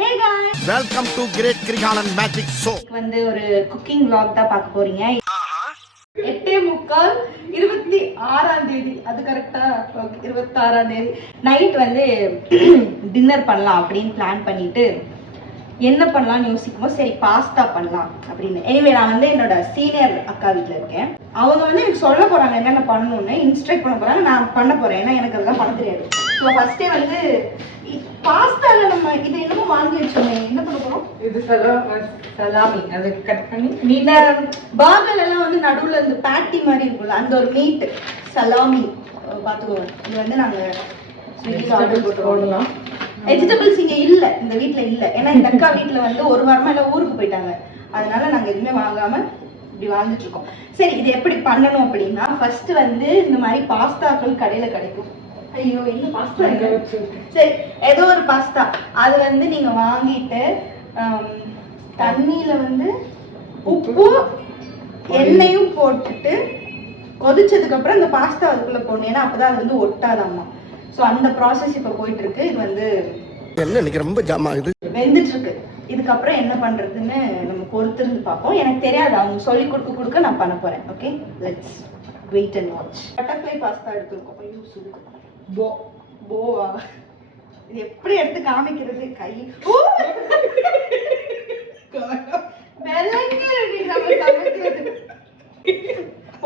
Hey guys, welcome to great Kirikalan magic show. வந்து ஒரு cooking vlog தான் பார்க்க போறீங்க. 8:45 26ஆம் தேதி, அது கரெக்டா? 26ஆம் தேதி நைட் வந்து டின்னர் பண்ணலாம் அப்படின்னு பிளான் பண்ணிட்டு என்ன பண்ணலாம்னு யோசிக்கும்போது சரி பாஸ்தா பண்ணலாம் அப்படின்னு. எனிவே நான் வந்து என்னோட சீனியர் அக்கா வீட்டில் இருக்கேன். அவங்க வந்து எனக்கு சொல்ல போறாங்க என்னென்ன பண்ணணும்னு, இன்ஸ்ட்ரக்ட் பண்ண போறாங்க. நான் பண்ண போறேன், ஏன்னா எனக்கு அதெல்லாம் பண்ண தெரியாது. ஸோ ஃபர்ஸ்டே வந்து பாஸ்தால நம்ம இதை என்னமோ வாங்கி வச்சோமே, என்ன பண்ண போறோம்? இது சலாமி, அதை கட் பண்ணி இந்த பர்கர் எல்லாம் வந்து நடுவுல இந்த பேட்டி மாதிரி இருக்கும்ல, அந்த ஒரு மீட் சலாமி பார்த்துக்கோங்க. இது வந்து நாங்க ஸ்விக்கில ஆர்டர் போட்டு போடலாம். வெஜிடபிள்ஸ் இங்க இல்ல, இந்த வீட்ல இல்ல. ஏன்னா இந்த அக்கா வீட்ல வந்து ஒரு வாரமா எல்லாம் ஊருக்கு போயிட்டாங்க. அதனால நாங்க எதுவுமே வாங்காம இப்படி வாழ்ந்துட்டு இருக்கோம். சரி, இது எப்படி பண்ணணும் அப்படின்னா, ஃபர்ஸ்ட் வந்து இந்த மாதிரி பாஸ்தாக்கள் கடையில கிடைக்கும். ஐயோ, என்ன பாஸ்தா? சரி, ஏதோ ஒரு பாஸ்தா அது வந்து நீங்க வாங்கிட்டு தண்ணியில வந்து உப்பு எண்ணெயும் போட்டுட்டு கொதிச்சதுக்கு அப்புறம் இந்த பாஸ்தா அதுக்குள்ள போடணும். ஏன்னா அப்பதான் அது வந்து ஒட்டாதாமா. ஸோ அந்த ப்ராசஸ் இப்போ போயிட்டு இருக்கு. இது வந்து என்ன இன்னைக்கு ரொம்ப ஜாம் ஆகுது, வெந்துட்டு இருக்கு. இதுக்கப்புறம் என்ன பண்றதுன்னு நம்ம பொறுத்திருந்து பார்ப்போம். எனக்கு தெரியாது, அவங்க சொல்லி கொடுக்க நான் பண்ண போறேன். Okay, let's wait and watch. Butterfly pasta எடுத்துருக்கோம். ஐயோ சுடு போவா, இது எப்படி எடுத்து காமிக்கிறது? கை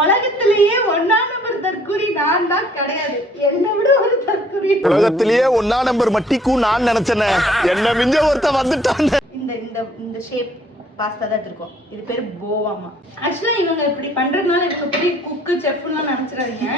உலகத்திலேயே 1ஆம் நம்பர் தற்குறி நான் தான் கிடையாது. என்ன விட ஒரு தற்குறி உலகத்திலேயே 1ஆம் நம்பர் மட்டிக்கும் நான் நினைச்சேன். என்ன மிஞ்ச ஒருத்த வந்துட்டான். இந்த இந்த இந்த ஷேப் பாஸ்தா தான் இருக்கும். இது பேரு போவாமா. ஆக்சுவலா இவங்க இப்படி பண்றதுனால இவங்க பெரிய குக்கு செஃப்லாம் நினைச்சிடாதீங்க.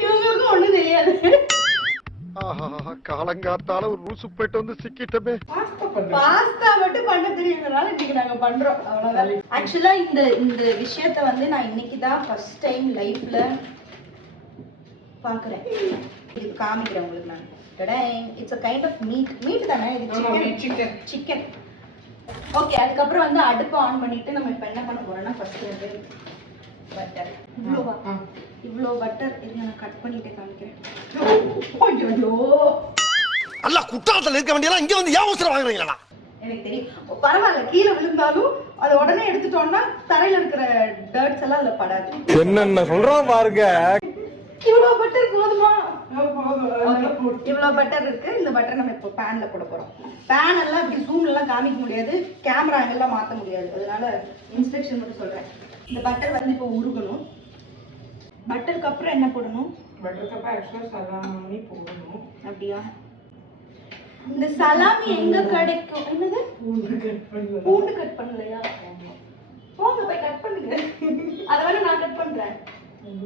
இவங்களுக்கும் ஒண்ணும் தெரியாது. காலங்காத்தால ஒரு ரூசு போயிட்டு வந்து சிக்கிட்டமே. பாஸ்தா மட்டும் பண்ண தெரியுங்கிறனால இன்னைக்கு நாங்க பண்றோம், அவ்வளவுதான். ஆக்சுவலா இந்த இந்த விஷயத்த வந்து நான் இன்னைக்கு தான் ஃபர்ஸ்ட் டைம் லைஃப்ல பாக்குறேன். இது காமிக்கிறேன் உங்களுக்கு நான். It's a kind of meet தானே இது? சிக்கன். ஓகே, அதுக்கப்புறம் வந்து அடுப்பு ஆன் பண்ணிட்டு நம்ம இப்ப என்ன பண்ண போறோம்னா, ஃபர்ஸ்ட் வந்து பட்டர். இவ்வளோ பட்டர் இதை நான் கட் பண்ணிட்டு காமிக்கிறேன். ஐயோ, அல்ல குற்றாலத்துல இருக்க வேண்டியதெல்லாம் இங்க வந்து ஏன் அவசரம் வாங்குறீங்களா? எனக்கு தெரியும், பரவாயில்ல. கீழே விழுந்தாலும் அதை உடனே எடுத்துட்டோம்னா தரையில இருக்கிற டர்ட்ஸ் எல்லாம் அதுல படாது. என்னென்ன சொல்றோம் பாருங்க. இவ்வளவு பட்டர் போதுமா? இவ்வளவு பட்டர் இருக்கு. இந்த பட்டர் நம்ம இப்போ பேன்ல போட போறோம். பேன் எல்லாம் இப்படி ஜூம்ல எல்லாம் காமிக்க முடியாது, கேமரா எல்லாம் மாத்த முடியாது. அதனால இன்ஸ்ட்ரக்ஷன் மட்டும் சொல்றேன். இந்த பட்டர் வந்து இப்போ உருகணும். பட்டருக்கு அப்புறம் என்ன போடணும்? பட்டருக்கு அப்புறம் எக்ஸ்ட்ரா சலாமி போடணும். அப்படியா? இந்த சலாமி எங்க கிடைக்கும்? என்னது? பூண்டு கட் பண்ணலையா? போங்க போய் கட் பண்ணுங்க. அதை வேணா நான் கட் பண்றேன்.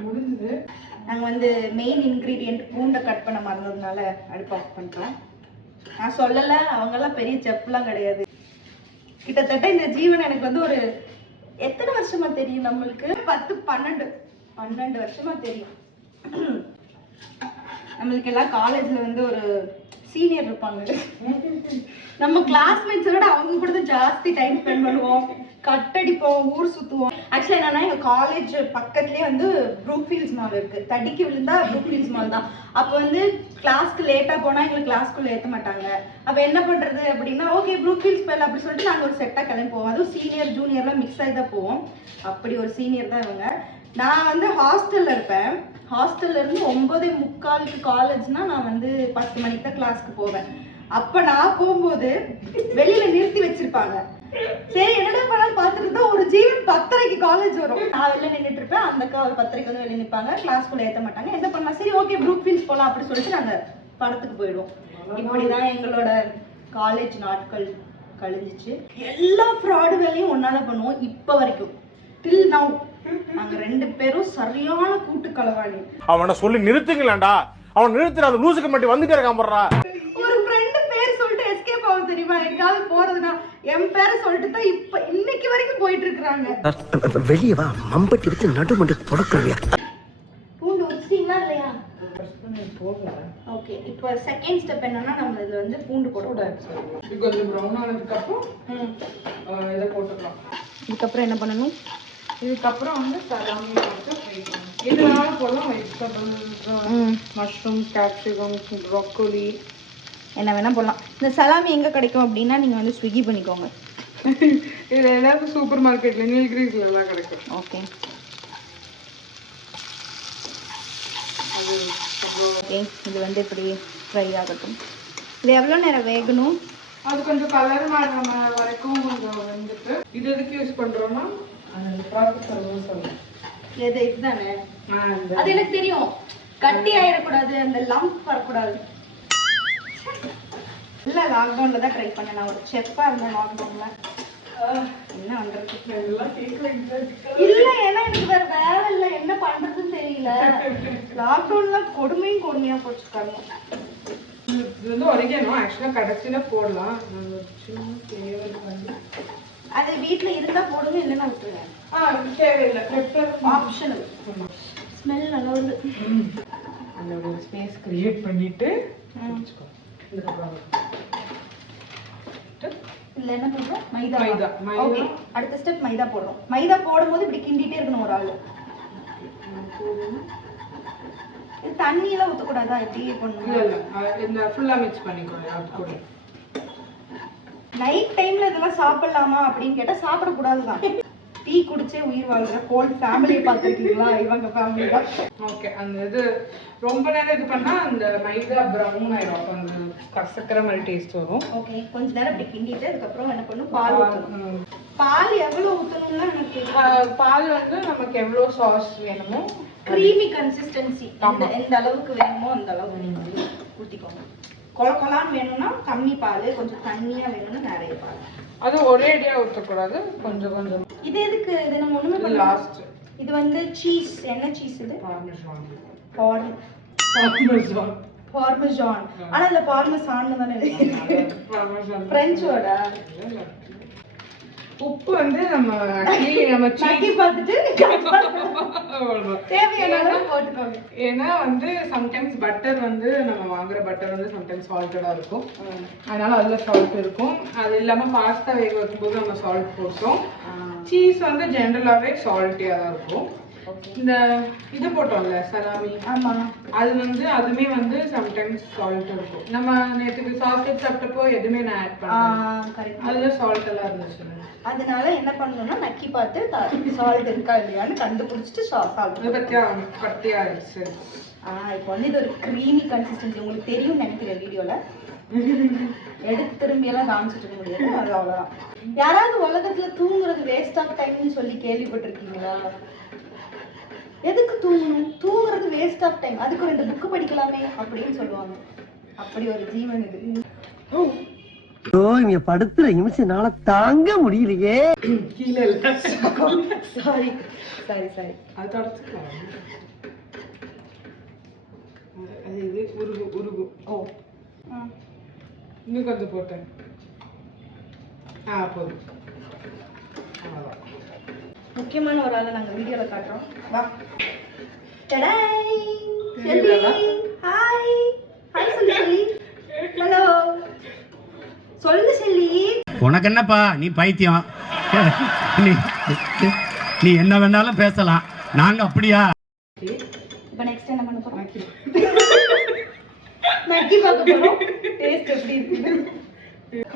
முடிஞ்சது. நாங்க வந்து மெயின் இன்கிரீடியன்ட் பூண்டை கட் பண்ண மறந்ததுனால அடுப்பு ஆஃப் பண்றேன். நான் சொல்லல, அவங்க எல்லாம் பெரிய செஃப்லாம் கிடையாது. கிட்டத்தட்ட இந்த ஜீவன் எனக்கு வந்து ஒரு எத்தனை வருஷமா தெரியும்? நம்மளுக்கு 10-12 வருஷமா தெரியும். நம்மளுக்கு எல்லாம் காலேஜ்ல வந்து ஒரு சீனியர் இருப்பாங்க. நம்ம கிளாஸ்மேட்ஸை விட அவங்க கூட தான் ஜாஸ்தி டைம் ஸ்பெண்ட் பண்ணுவோம், கட் அடிப்போம், ஊர் சுத்துவோம். ஆக்சுவலா என்னன்னா, எங்க காலேஜ் பக்கத்துலயே வந்து ப்ரூக்ஃபீல்ட்ஸ் மால் இருக்கு. தடிக்கு விழுந்தா ப்ரூக்ஃபீல்ட்ஸ் மால் தான். அப்போ வந்து கிளாஸ்க்கு லேட்டா போனா எங்களுக்கு கிளாஸ்க்குள்ள ஏற்ற மாட்டாங்க. அப்ப என்ன பண்றது அப்படின்னா, ஓகே ப்ரூக்ஃபீல்ட்ஸ் போயிடலாம் அப்படி சொல்லிட்டு நாங்க ஒரு செட்டா கிளம்பி போவோம். அதுவும் சீனியர் ஜூனியர்லாம் மிக்ஸ் ஆகி தான் போவோம். அப்படி ஒரு சீனியர் தான் இவங்க. நான் வந்து ஹாஸ்டல்ல இருப்பேன். ஹாஸ்டல்ல இருந்து 9:45 காலேஜ்னா நான் வந்து 10 மணிக்கு தான் கிளாஸ்க்கு போவேன். அப்ப நான் போகும்போது வெளியில நிறுத்தி வச்சிருப்பாங்க. சரி என்னடா பண்ணாலும் பார்த்துட்டு தான் ஒரு ஜீவன் 10:30க்கு காலேஜ் வரும். நான் வெளில நின்றுட்டு இருப்பேன், அந்த அக்கா ஒரு 10:30க்கு வந்து வெளியே நிற்பாங்க. கிளாஸ்க்குள்ள ஏற்ற மாட்டாங்க. என்ன பண்ணலாம், சரி ஓகே ப்ரூக்ஃபீல்ட்ஸ் போகலாம் அப்படி சொல்லிட்டு நாங்க படத்துக்கு போயிடுவோம். இப்படிதான் எங்களோட காலேஜ் நாட்கள் கழிஞ்சிச்சு. எல்லா ஃப்ராடு வேலையும் ஒன்னால பண்ணுவோம் இப்ப வரைக்கும். டில் நவ் நாங்க 2 பேரும் சரியான கூட்டு களவாணி. அவனை சொல்லி நிறுத்துங்களேன்டா. அவன் நிறுத்துற அந்த லூசுக்கு மட்டும் வந்துட்டே இருக்கான் போடுறா. ஒரு ஃப்ரெண்ட் பேர் சொல்லிட்டு எஸ்கேப் ஆகும் தெரியுமா? எங்காவது போறதுனா என் பேரை சொல்லிட்டு தான் இப்ப இன்னைக்கு வரைக்கும் போயிட்டு இருக்காங்க. வெளியே வா, மம்பட்டி வச்சு நடுமண்டு தொடக்கலையா? பூண்டு வச்சிட்டீங்களா இல்லையா? போடல. ஓகே, இப்போ செகண்ட் ஸ்டெப் என்னன்னா, நம்ம இதுல வந்து பூண்டு போடக்கூடாது. இது கொஞ்சம் ப்ரௌன் ஆனதுக்கு அப்புறம் இதை போட்டுக்கலாம். இதுக்கப்புறம் என்ன பண்ணணும்? இதுக்கப்புறம் வந்து சலாமி போட்டு ஃப்ரை பண்ணணும். இதனால போடலாம் வெஜிடபிள்ஸ், மஷ்ரூம், கேப்சிகம், ப்ரோக்கோலி, என்ன வேணால் போடலாம். இந்த சலாமி எங்கே கிடைக்கும் அப்படின்னா நீங்கள் வந்து ஸ்விக்கி பண்ணிக்கோங்க. இது ஏதாவது சூப்பர் மார்க்கெட்டில் நீல்கிரீஸ்ல எல்லாம் கிடைக்கும். ஓகே ஓகே, இது வந்து இப்படி ஃப்ரை ஆகட்டும். இது எவ்வளோ நேரம் வேகணும்? அது கொஞ்சம் கலர் மாறுற வரைக்கும் கொஞ்சம் வந்துட்டு. இது எதுக்கு யூஸ் பண்ணுறோன்னா அந்த ப்ராசஸ் சொல்லுவோம். எது இதுதானே? அது எனக்கு தெரியும். கட்டி ஆயிடக்கூடாது, அந்த லம்ப் வரக்கூடாது. இல்லை, லாக்டவுனில் தான் ட்ரை பண்ணேன். நான் ஒரு செஃப்பாக இருந்தேன் லாக்டவுனில். என்ன பண்ணுறது இல்லை, ஏன்னா எனக்கு வேறு வேலை இல்லை, என்ன பண்ணுறதுன்னு தெரியல. லாக்டவுனில் கொடுமையும் கொடுமையாக போச்சுக்காங்க. இது வந்து ஒரிகேனோ ஆக்சுவலாக கடைசியில் போடலாம். அது வீட்டில் இருந்தால் போடுங்க, இல்லைன்னா விட்டுருவேன். தேவையில்லை, பெப்பர் ஆப்ஷனல். ஸ்மெல் நல்லா வந்து அந்த ஒரு ஸ்பேஸ் கிரியேட் பண்ணிட்டு இல்லை என்ன பண்ணுறோம்? மைதா. மைதா. ஓகே, அடுத்த ஸ்டெப் மைதா போடுறோம். மைதா போடும்போது இப்படி கிண்டிகிட்டே இருக்கணும் ஒரு ஆள். இது தண்ணியெல்லாம் ஊற்றக்கூடாதா? இப்படியே பண்ணணும். இல்லை இந்த ஃபுல்லாக மிக்ஸ் பண்ணிக்கோங்க. அது கூட நைட் டைமில் இதெல்லாம் சாப்பிடலாமா அப்படின்னு கேட்டால் சாப்பிடக்கூடாது தான். டீ குடிச்சே உயிர் வாழ்கிற ஹோல் ஃபேமிலியை பார்த்துருக்கீங்களா? இவங்க ஃபேமிலி தான். ஓகே, அந்த இது ரொம்ப நேரம் இது பண்ணால் அந்த மைதா ப்ரௌன் ஆயிடும். அப்போ அந்த கசக்கிற மாதிரி டேஸ்ட் வரும். ஓகே, கொஞ்ச நேரம் அப்படி கிண்டிட்டு அதுக்கப்புறம் என்ன பண்ணும்? பால் ஊற்றணும். பால் எவ்வளோ ஊற்றணும்னா எனக்கு பால் வந்து நமக்கு எவ்வளோ சாஸ் வேணுமோ, க்ரீமி கன்சிஸ்டன்சி எந்த அளவுக்கு வேணுமோ அந்த அளவுக்கு நீங்கள் ஊற்றிக்கோங்க. கொலக்கொலான்னு வேணும்னா கம்மி பால், கொஞ்சம் தண்ணியாக வேணும்னா நிறைய பால். அது ஒரே அடியாக ஊற்றக்கூடாது, கொஞ்சம் கொஞ்சம். இது எதுக்கு? இது நம்ம ஒன்றுமே பண்ண லாஸ்ட். இது வந்து சீஸ். என்ன சீஸ் இது? பார்மேசான். பார்மேசான். ஆனால் இல்லை, பார்மேசான்னு தானே இருக்கு. ஃப்ரெஞ்சு வேர்டா? உப்பு வந்து நம்ம சக்கி பார்த்துட்டு தேவையான அளவு போட்டுக்கோங்க. ஏன்னா வந்து சம்டைம்ஸ் பட்டர் வந்து நம்ம வாங்குற பட்டர் வந்து சம்டைம்ஸ் சால்ட்டடாக இருக்கும். அதனால அதில் சால்ட் இருக்கும். அது இல்லாமல் பாஸ்தா வேக வைக்கும்போது நம்ம சால்ட் போட்டோம். சீஸ் வந்து ஜென்ரலாகவே சால்ட்டியாக தான் இருக்கும். இந்த இது போட்டோம்ல சலாமி, ஆமாம், அது வந்து அதுவுமே வந்து சம்டைம்ஸ் சால்ட் இருக்கும். நம்ம நேற்றுக்கு சாஸ்டேஜ் சாப்பிட்டப்போ எதுவுமே நான் ஆட் பண்ணேன், அதில் சால்ட் எல்லாம் இருந்துச்சு. அதனால என்ன பண்ணணும்னா நக்கி பார்த்து சால்ட் இருக்கா இல்லையான்னு கண்டுபிடிச்சிட்டு சால்ட். இதை பற்றியா ஆயிடுச்சு. இப்போ வந்து இது ஒரு க்ரீமி கன்சிஸ்டன்சி. உங்களுக்கு தெரியும் நினைக்கிறேன், வீடியோவில் எடுத்து திரும்பியெல்லாம் காமிச்சிட்டு இருக்க முடியாது. அது அவ்வளோதான். யாராவது உலகத்தில் தூங்குறது வேஸ்ட் ஆஃப் டைம்னு சொல்லி கேள்விப்பட்டிருக்கீங்களா? எதுக்கு தூங்கணும்? தூங்குறது வேஸ்ட் ஆஃப் டைம், அதுக்கு 2 புக்கு படிக்கலாமே அப்படின்னு சொல்லுவாங்க. அப்படி ஒரு ஜீவன் இது. இங்க படுத்துற நிமிஷம்னால தாங்க முடியலையே. கீழே சாரி சாரி சாரி, அது தொடச்சுக்கலாம். அது இது உருகு. ஓ, இன்னும் கொஞ்சம் போட்டேன். போதும். அவ்வளோதான். முக்கியமான ஒரு ஆளை நாங்கள் வீடியோவில் காட்டுறோம். வா. டடாய் செல்லி. ஹாய் ஹாய் சொல்லி. ஹலோ சொல்லு செல்லி. உனக்கு என்னப்பா, நீ பைத்தியம். நீ என்ன வேணாலும் பேசலாம், நாங்க அப்படியா? இப்போ நெக்ஸ்ட் என்ன பண்ண போறோம்? நக்கி பார்க்க போறோம். டேஸ்ட் எப்படி இருக்குது?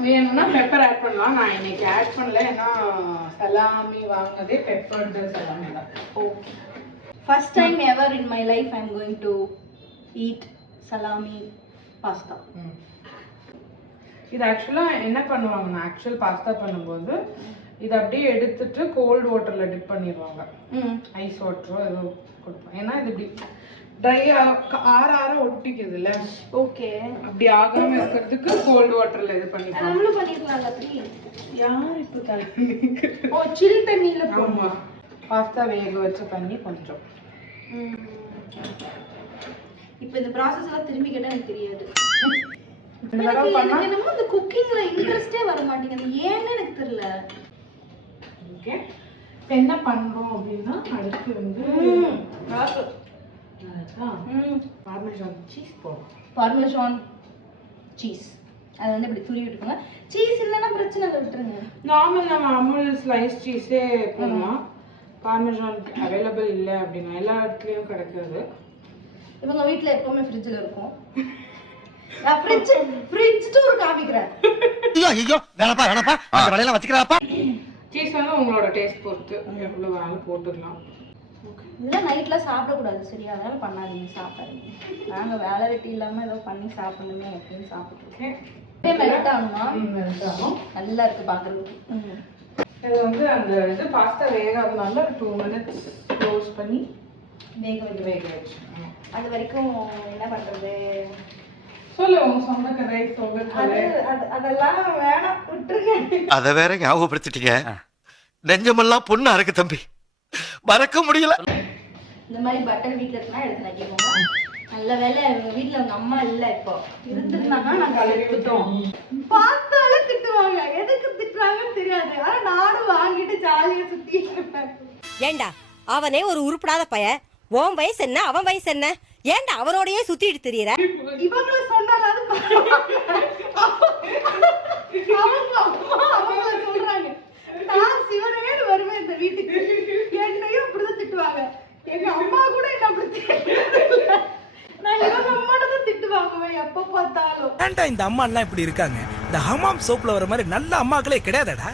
வேணும்னா பெப்பர் ஆட் பண்ணலாம். நான் இன்னைக்கு ஆட் பண்ணல, ஏன்னா சலாமி வாங்கினதே பெப்பர்டு சலாமி தான். Okay, first time ever in my life I am going to eat salami pasta. இது ஆக்சுவலாக என்ன பண்ணுவாங்கன்னா, ஆக்சுவல் பாஸ்தா பண்ணும்போது இதை அப்படியே எடுத்துட்டு கோல்டு வாட்டரில் டிப் பண்ணிடுவாங்க. ஐஸ் வாட்டரோ ஏதோ கொடுப்போம். ஏன்னா இது இப்படி ட்ரை ஆற ஒட்டிக்குதுல்ல. ஓகே, அப்படி ஆகாம இருக்கிறதுக்கு கோல்டு வாட்டர்ல இது பண்ணிக்கலாம். நம்மளும் பண்ணிருக்கலாம்ல. அப்படி யார் இப்போ தண்ணி? ஓ, சில் தண்ணியில போடுமா? பாஸ்தா வேக வச்ச தண்ணி கொஞ்சம். இப்போ இந்த ப்ராசஸ் எல்லாம் திரும்பி கேட்டா எனக்கு தெரியாது. பண்ணா என்னமோ இந்த குக்கிங்ல இன்ட்ரெஸ்டே வர மாட்டேங்குது, ஏன்னு எனக்கு தெரியல. ஓகே, இப்போ என்ன பண்றோம் அப்படின்னா, அடுத்து வந்து பார்மேசான் சீஸ் போடுறோம். பார்மேசான் சீஸ் அது வந்து இப்படி துருவி விட்டுருங்க. சீஸ் இல்லைன்னா பிரச்சனை இல்லை, விட்டுருங்க. நார்மல் நம்ம அமுல் ஸ்லைஸ் சீஸே போடலாம். பார்மேசான் அவைலபிள் இல்லை அப்படின்னா எல்லா இடத்துலையும் கிடைக்கிறது. இவங்க வீட்டில் எப்பவுமே ஃப்ரிட்ஜில் இருக்கும். நான் ஃப்ரிட்ஜ் டூர் காமிக்கிறேன். ஐயோ வேணப்பா வேணப்பா அந்த வேலையெல்லாம் வச்சுக்கிறாப்பா. சீஸ் வந்து உங்களோட டேஸ்ட் பொறுத்து எவ்வளோ வேணாலும் போட்டுக்கலாம். இதெல்லாம் நைட்ல சாப்பிடக்கூடாது சரியா, அதனால பண்ணாதீங்க, சாப்பிடாதீங்க. நாங்க வேலை வெட்டி இல்லாம ஏதோ பண்ணி சாப்பிடணுமே அப்படின்னு சாப்பிட்டுருக்கேன். மெல்ட் ஆகணுமா? மெல்ட் ஆகும். நல்லா இருக்கு பாக்குறதுக்கு. இது வந்து அந்த இது பாஸ்தா வேகாதனால 2 minutes க்ளோஸ் பண்ணி வேக வச்சு. அது வரைக்கும் என்ன பண்றது? சொல்லு உங்க சொந்த கதை சொல்லுங்க. அதெல்லாம் வேணாம், விட்டுருங்க. அத வேற ஞாபகப்படுத்திட்டீங்க. நெஞ்சமெல்லாம் பொண்ணு அறக்கு தம்பி, மறக்க முடியல. இந்த மாதிரி பட்டர் வீட்டுல இருக்குன்னா எடுத்து நக்கிக்கோங்க. நல்ல வேலை எங்க வீட்டுல உங்க அம்மா இல்ல, இப்போ இருந்திருந்தாங்கன்னா நாங்க அழைப்பிட்டோம். பார்த்தாலே திட்டுவாங்க, எதுக்கு திட்டுறாங்கன்னு தெரியாது. ஆனா நானும் வாங்கிட்டு ஜாலியா சுத்தி இருப்பேன். ஏண்டா அவனே ஒரு உருப்படாத பையன், உன் வயசு என்ன அவன் வயசு என்ன, ஏண்டா அவனோடயே சுத்திட்டு திரியற? இவங்கள சொன்னாலாவது அவங்க அம்மா அவங்கள சொல்றாங்க. நான் சிவனேன்னு வருவேன் இந்த வீட்டுக்கு, என்னையும் அப்படிதான் திட்டுவாங்க. எங்க அம்மா கூட என்ன அப்படி திட்டுவாங்க. நான் இவங்க அம்மாட்ட தான் திட்டு வாங்குவேன் எப்ப பார்த்தாலும். ஏன்டா இந்த அம்மா எல்லாம் இப்படி இருக்காங்க? இந்த ஹமாம் சோப்ல வர மாதிரி நல்ல அம்மாக்களே கிடையாதடா.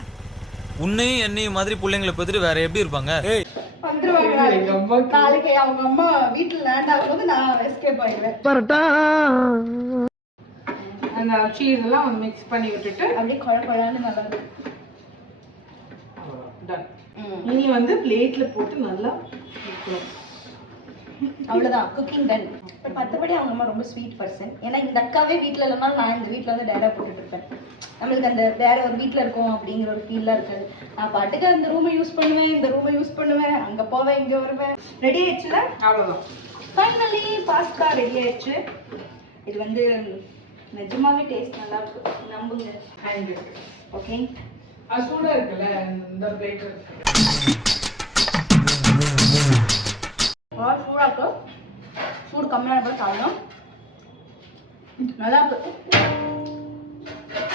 உன்னையும் என்னையும் மாதிரி பிள்ளைங்களை பார்த்துட்டு வேற எப்படி இருப்பாங்க? வந்துருவாங்க நாளைக்கு அவங்க அம்மா வீட்டுல லேண்ட் ஆகும்போது நான் எஸ்கேப் ஆயிடுவேன். அந்த சீஸ் எல்லாம் வந்து மிக்ஸ் பண்ணி விட்டுட்டு அப்படியே குழம்புன்னு நல்லா இருக்கும். டன். இனி வந்து பிளேட்ல போட்டு நல்லா வைக்கணும். அவ்வளவுதான், குக்கிங் டன். பட் மற்றபடி அவங்க அம்மா ரொம்ப ஸ்வீட் பர்சன். ஏன்னா இந்த அக்காவே வீட்டில் இல்லைன்னா நான் இந்த வீட்டில் வந்து டைலாக் போட்டுட்டு இருப்பேன். நம்மளுக்கு அந்த வேற ஒரு வீட்டில் இருக்கோம் அப்படிங்கிற ஒரு ஃபீல்லாம் இருக்காது. நான் பாட்டுக்கு அந்த ரூமை யூஸ் பண்ணுவேன், இந்த ரூமை யூஸ் பண்ணுவேன், அங்கே போவேன், இங்கே வருவேன். ரெடி ஆயிடுச்சுல? அவ்வளோதான். ஃபைனலி பாஸ்தா ரெடி ஆயிடுச்சு. இது வந்து நிஜமாவே டேஸ்ட் நல்லா இருக்கும், நம்புங்க. ஓகே, அது சூடா இருக்குல்ல இந்த பிளேட் இருக்கு. சூடாக இருக்கும். சூடு கம்மியான போது சாப்பிடணும். நல்லா இருக்கு.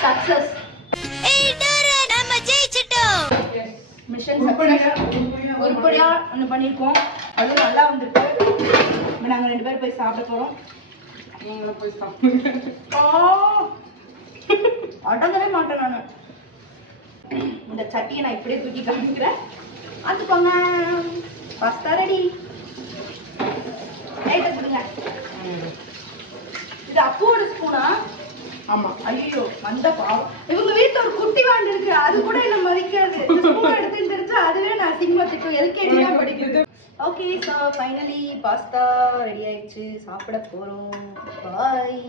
சக்சஸ், மிஷன் உருப்படியா ஒன்று பண்ணியிருக்கோம். அதுவும் நல்லா வந்துருக்கு. இப்போ நாங்கள் 2 பேரும் போய் சாப்பிட போகிறோம். நீங்களும் போய் சாப்பிடுங்க. அடங்கவே மாட்டேன் நான். இந்த சட்டியை நான் இப்படியே தூக்கி காமிக்கிறேன். அதுக்கோங்க, பாஸ்தா ரெடி. லைட்டை கொடுங்க. இது அப்போட ஸ்பூனா? ஆமா. ஐயோ வந்த பாவம். இவங்க வீட்டுல ஒரு குட்டி வாண்டு இருக்கு, அது கூட என்ன மதிக்காது. ஸ்பூன் எடுத்து தெரிஞ்சா அதுவே நான் அசிங்கமா திட்டும். எல்கேஜி தான் படிக்குது. Okay, so finally pasta ready ஆயிடுச்சு, சாப்பிட போறோம். பாய்.